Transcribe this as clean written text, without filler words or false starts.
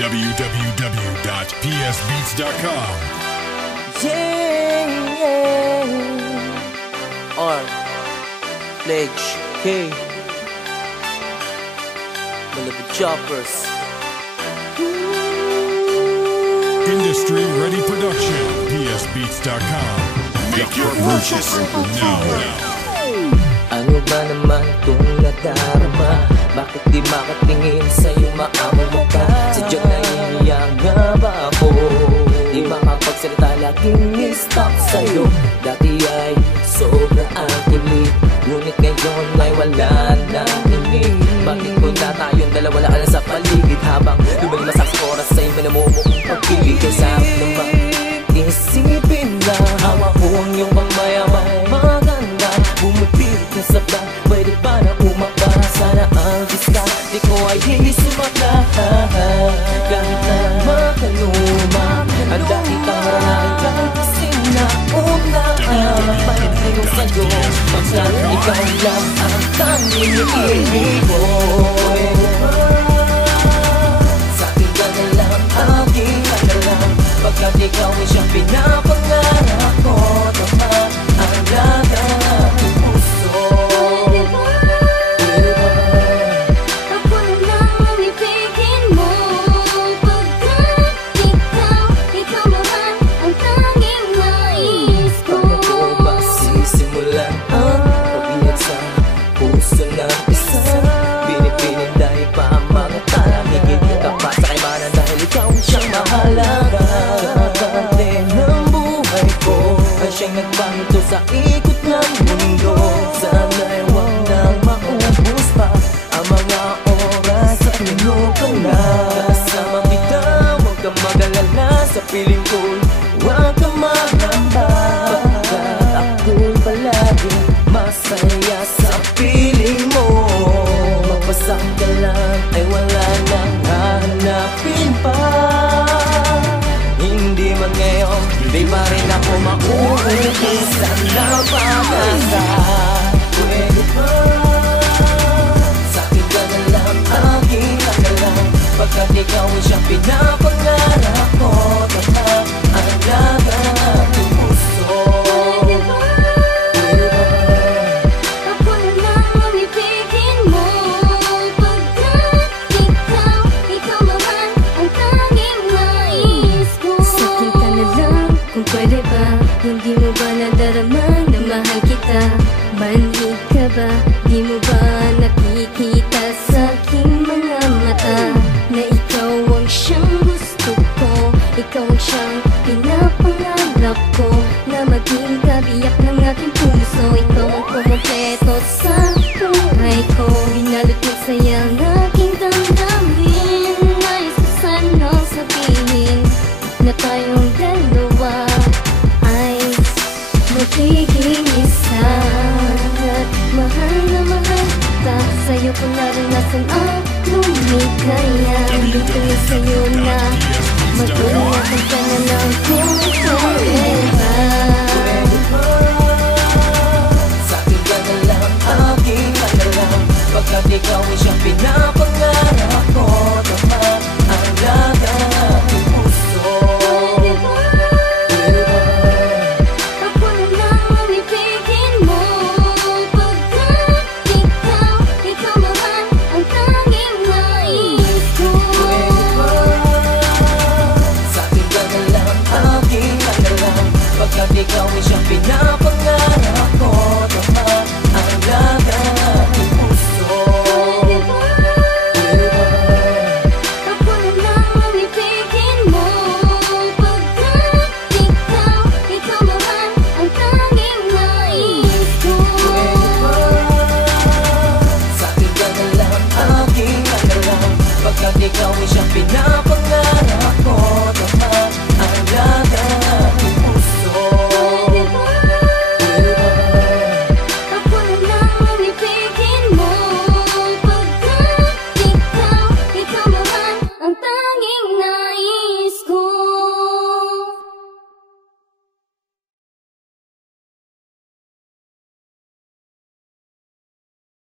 www.psbeats.com. Yeah. R. Ledge. K. Malabog Choppers. Industry Ready Production. psbeats.com. Make your purchase now. Ano ba naman itong nadarama? Bakit di makatingin sa'yo maamo mukha? Sadyang nahihiya nga ba ako? Di makapagsalita, laging i-stop sa'yo. Dati ay sobra ang kilig, ngunit ngayon ay wala nang hinig. Bakit punta tayong dalawa lang sa paligid, habang lumalimas ang oras sa'yo minamumukhang pag-ibig? Kaysa naman isipin na hawak ko ang iyong pangmayamay maganda, bumupilit na sabla, pwede ba na umaba? Sana ang diskarte ko ay hindi sumabla. Kahit na makaluma, ang dati kang maranahin kahit sinauna. Pagdating sa'yo, pagkat ikaw lang ang tanging ibig ko. Sa'kin ka na lang, aking ka na lang, pagkat ikaw ay siyang pinapangarap ko. Tama ang lahat ng aking puso. Ako na lang ang ibigin mo, pagkat ikaw naman ang tanging nais ko. Paano ko ba sisimulan ang pabiyag sa puso ng isa? Binipiling dahil pa ang mga tala, higit ka pa sa kaimanan dahil ikaw siyang mahalaga. Kakante ng buhay ko ay siyang nagpangito sa ikot ng mundo. Sana'y huwag nang maubos pa ang mga oras at minuto na kasama kita. Huwag kang mag-alala sa piling ko, huwag kang maghamba, pagkat ako'y palagi masaya sa piling mo. Magpasang ka lang ay wala nang hahanapin pa. Hindi man ngayon, di pa rin ako mauuwi sa napakasa. Pwede ba? Sa'kin ka na lang, aking ka na lang, pagkat ikaw ay siyang pinapangarap ko. Tama ang lahat ng aking puso. Pwede ba? Ako na lang ang ibigin mo, pagkat ikaw naman ang tanging nais ko. Sa'kin ka na lang, kung pwede ba? Hindi mo ba nadaramang na mahal kita? Manhid ka ba? Di mo ba nakikita sa aking mga mata na ikaw ang siyang gusto ko? Ikaw ang siyang pinapangarap ko, na maging kabiyak ng aking puso. Ikaw ang kumpleto sa buhay ko, binalot ng saya ng aking damdamin. Nais ko sanang sabihin na tayong dalawa ay magiging isa. At mahal na mahal kita, sa'yo ko naranasan ang lumikaya. Dito na sa'yo na mag-uulakan ka na lang kung forever. Sa'kin ka na lang, aking ka na lang, pagkat ikaw ay siyang pinapangarap ko. Tama ang lahat ng aking puso. Ako na lang ang ibigin mo, pagkat ikaw naman ang tanging nais ko. Sa'kin ka na lang, aking ka na lang, pagkat ikaw ay siyang pinapangarap ko. Tama ang lahat ng aking puso. Ako na lang ang ibigin mo, pagkat ikaw naman ang tanging nais ko. Sa'kin ka na lang, aking ka na lang, pagkat ikaw ay siyang pinapangarap